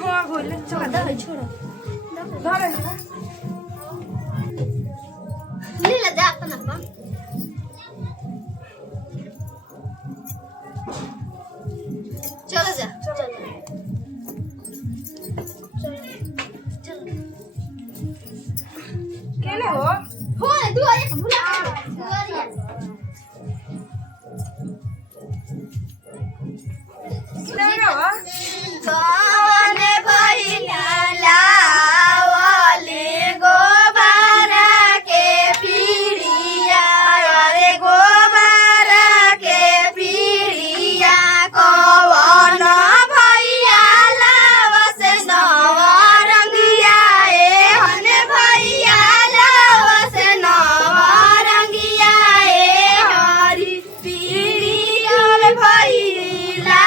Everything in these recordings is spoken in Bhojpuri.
हाँ गोले चल दे छोड़ो धर ले ले जा अपन अपन चलो जा चलो केने हो तू आ एक भूला दुआरिया केने हो कौन बहिना लावले गोबारा के पीड़िया रे गोबारा के पीड़िया कौन भैया लावस नवरंगिया हन भैया लावस नवरंगिया हरी पीड़िया भैला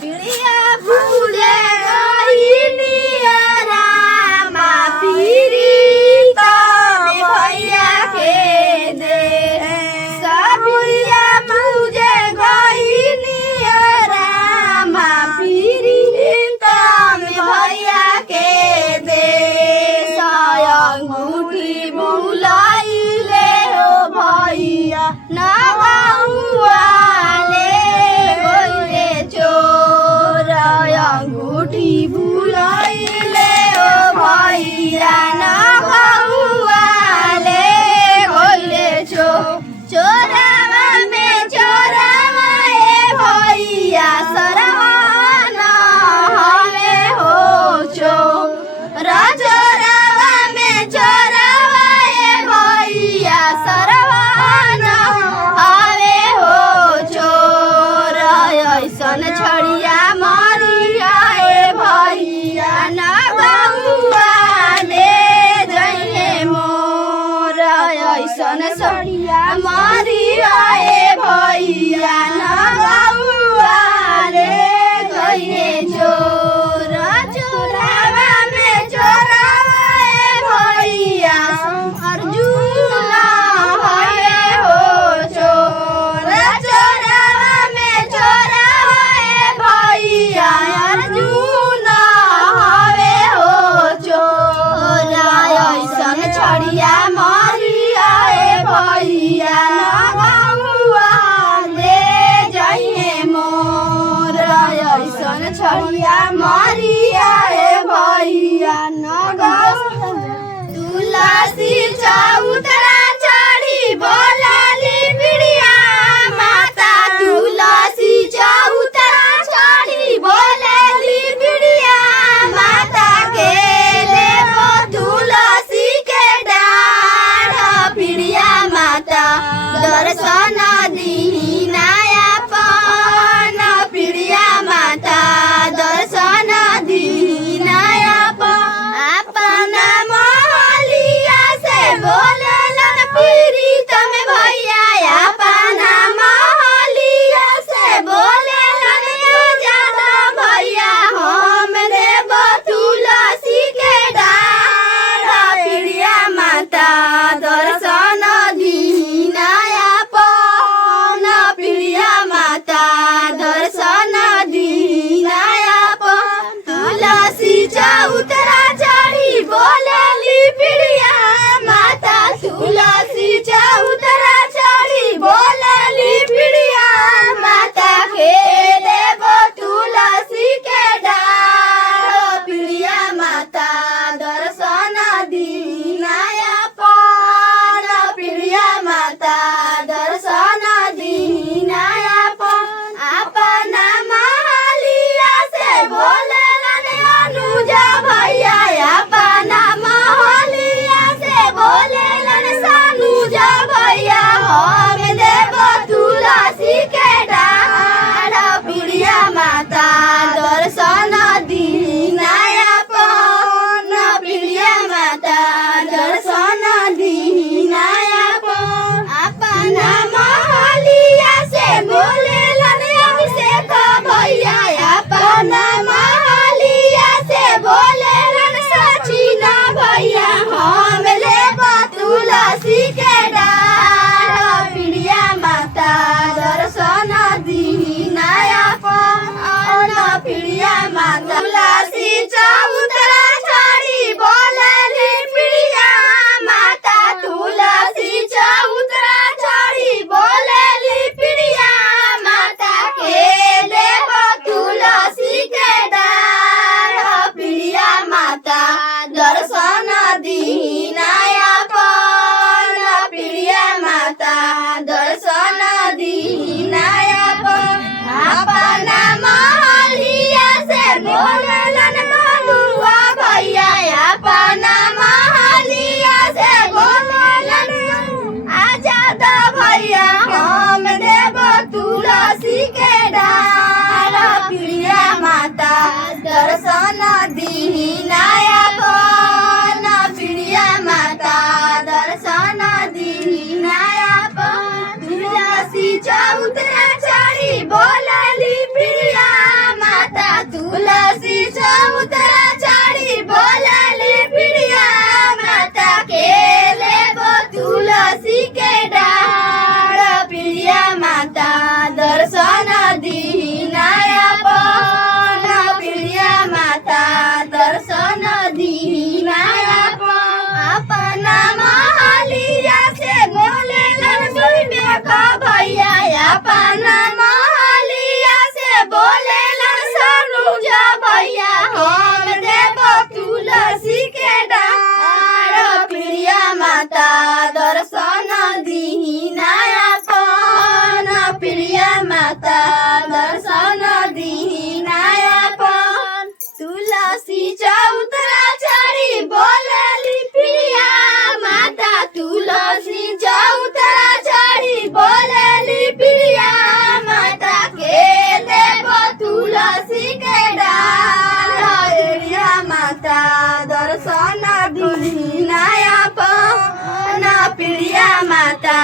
पीड़िया भूले गईनिया रामा पीरी तब भैया के दे सबुरिया मुझे गईनिया रामा पीरी तब भैया के दे अंगूठी बुलाइले हो भैया ना अंगूठी बुलाइले ओ भैया ना बउआले होइले चोरावा में चोरावा ए भैया सरवा ना हवे हो चोरावा में चोरावा ए भैया सरवा ना हवे हो चोर ऐसन छड़िया सड़िया मारिया ए भैया ना गौआ रे गइए चोरावा में चोरावा ए भैया अर्जुन हवे हो चोरावा में चोरावा ए भैया अर्जुन हवे हो चोर ऐसन छड़िया भैया ना गौआ ले जाइए मोर ऐसन छड़िया मारिया ए भैया ना गौआ तुलसी चौतरा चढ़ी बोलाली पिड़िया माता तुलसी चौतरा चढ़ी बोलाली पिड़िया माता के ले माता दर्शन दीना अपन प्रिय माता दर्शन दीना अपन तुलसी चौतरा चढ़ी बोलली प्रिया माता तुलसी चौतरा चढ़ी बोलली प्रिया माता के देव तुलसी के डाल प्रिया माता दर्शन दीना अपन प्रिया माता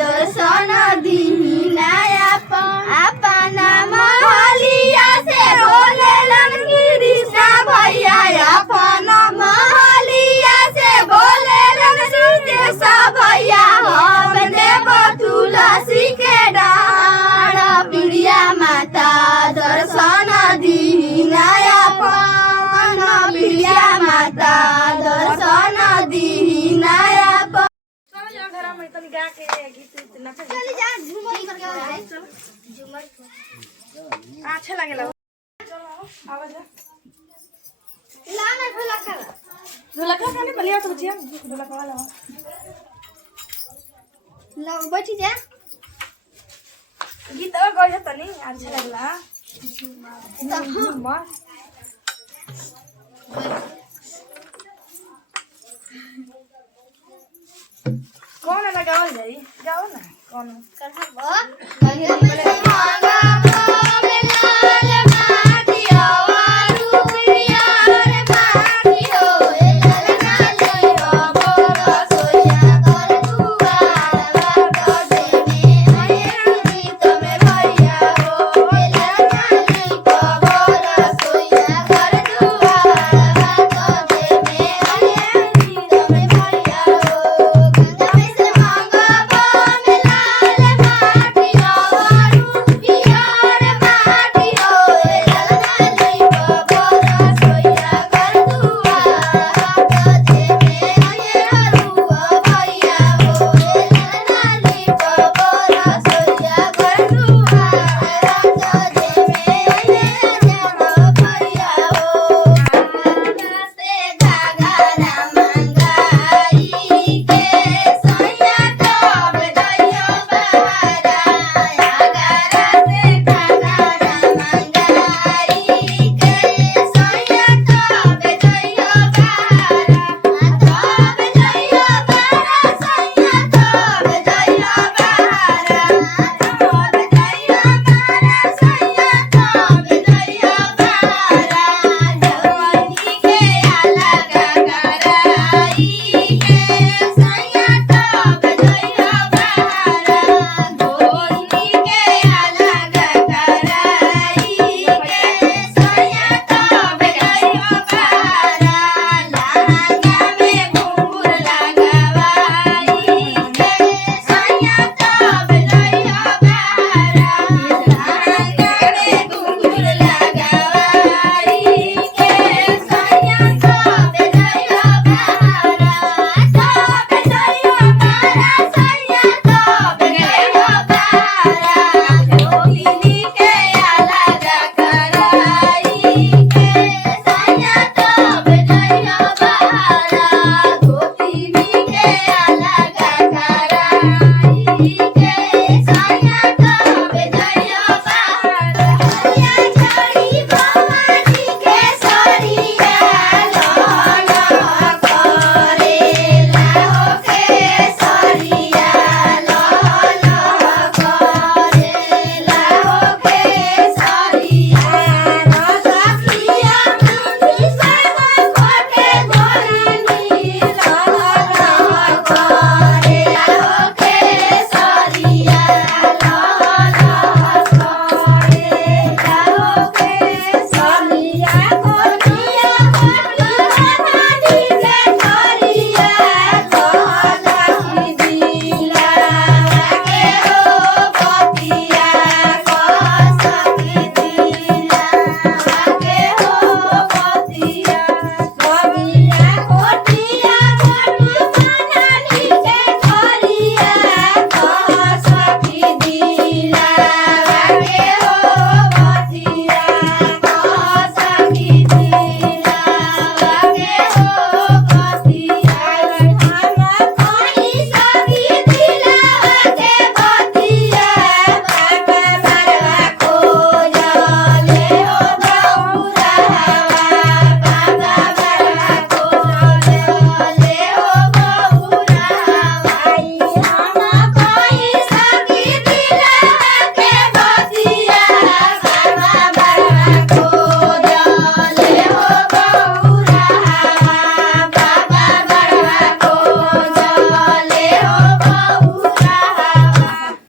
दर्शन दीना अपन महलिया से बोलेलन कृष्ण भैया अपन महलिया से बोलेलन सुदेश भैया हम देव तुलसी के डाल प्रिया माता दर्शन दीना अपन प्रिया माता दर्शन दीना अपन चलो जा घर में तनी गा के गीत नच चल जा झूमर करके झूमर अच्छा लागेला चलो आवाज ला ना ढोला कर ढोलक खाने पलिया तो बचिया ढोलक वाला ला बैठी जा गीत गए तनी अच्छा लागला झूमर कौन है ना गावल जाई गाओ ना कौन करहबो गहिरा में मांगा